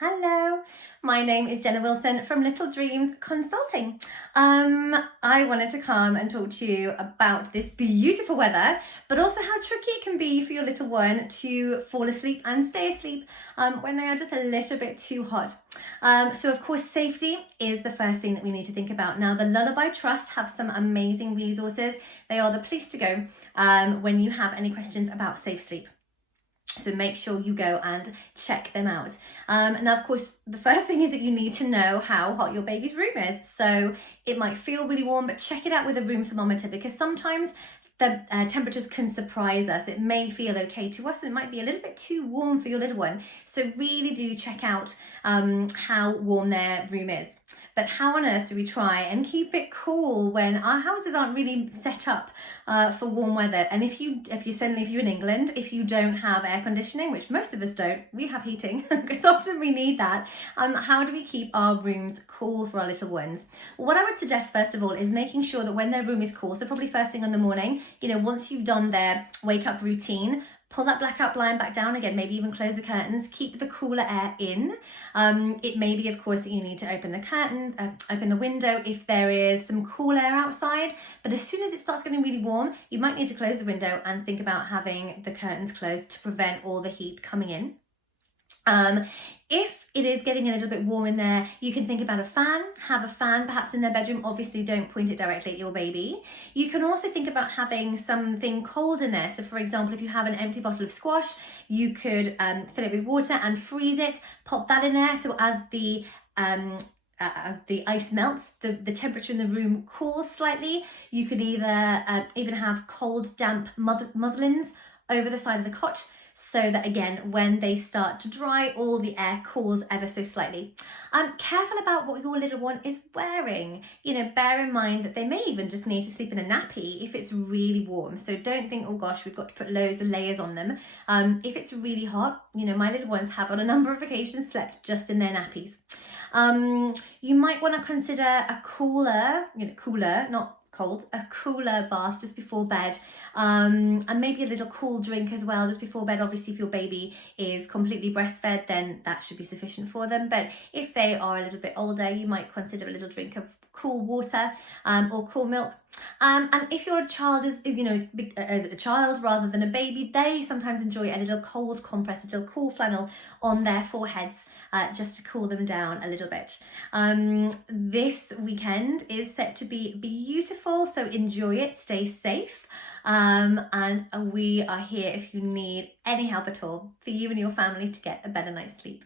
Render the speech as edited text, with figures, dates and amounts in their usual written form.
Hello, my name is Jenna Wilson from Little Dreams Consulting. I wanted to come and talk to you about this beautiful weather, but also how tricky it can be for your little one to fall asleep and stay asleep when they are just a little bit too hot. So of course, safety is the first thing that we need to think about. Now, the Lullaby Trust have some amazing resources. They are the place to go when you have any questions about safe sleep. So make sure you go and check them out. Now, of course, the first thing is that you need to know how hot your baby's room is. So it might feel really warm, but check it out with a room thermometer, because sometimes the temperatures can surprise us. It may feel okay to us, and it might be a little bit too warm for your little one. So really do check out how warm their room is. But how on earth do we try and keep it cool when our houses aren't really set up for warm weather? And if you're in England, if you don't have air conditioning, which most of us don't, we have heating because often we need that. How do we keep our rooms cool for our little ones? Well, what I would suggest first of all is making sure that when their room is cool, so probably first thing in the morning, once you've done their wake up routine, pull that blackout blind back down again, maybe even close the curtains, keep the cooler air in. It may be, of course, that you need to open the curtains, open the window if there is some cool air outside. But as soon as it starts getting really warm, you might need to close the window and think about having the curtains closed to prevent all the heat coming in. If it is getting a little bit warm in there, you can think about a fan. Have a fan perhaps in their bedroom. Obviously, don't point it directly at your baby. You can also think about having something cold in there. So for example, if you have an empty bottle of squash, you could fill it with water and freeze it, pop that in there. So as the ice melts, the temperature in the room cools slightly. You could either even have cold, damp muslins over the side of the cot, so that again, when they start to dry, all the air cools ever so slightly. Careful about what your little one is wearing. Bear in mind that they may even just need to sleep in a nappy if it's really warm. So don't think, oh gosh, we've got to put loads of layers on them. If it's really hot, my little ones have on a number of occasions slept just in their nappies. You might want to consider a cooler, not cold, a cooler bath just before bed, and maybe a little cool drink as well just before bed. Obviously, if your baby is completely breastfed, then that should be sufficient for them. But if they are a little bit older, you might consider a little drink of cool water or cool milk. And if your child is as a child rather than a baby, they sometimes enjoy a little cold compress, a little cool flannel on their foreheads just to cool them down a little bit. This weekend is set to be beautiful, so enjoy it, stay safe, and we are here if you need any help at all for you and your family to get a better night's sleep.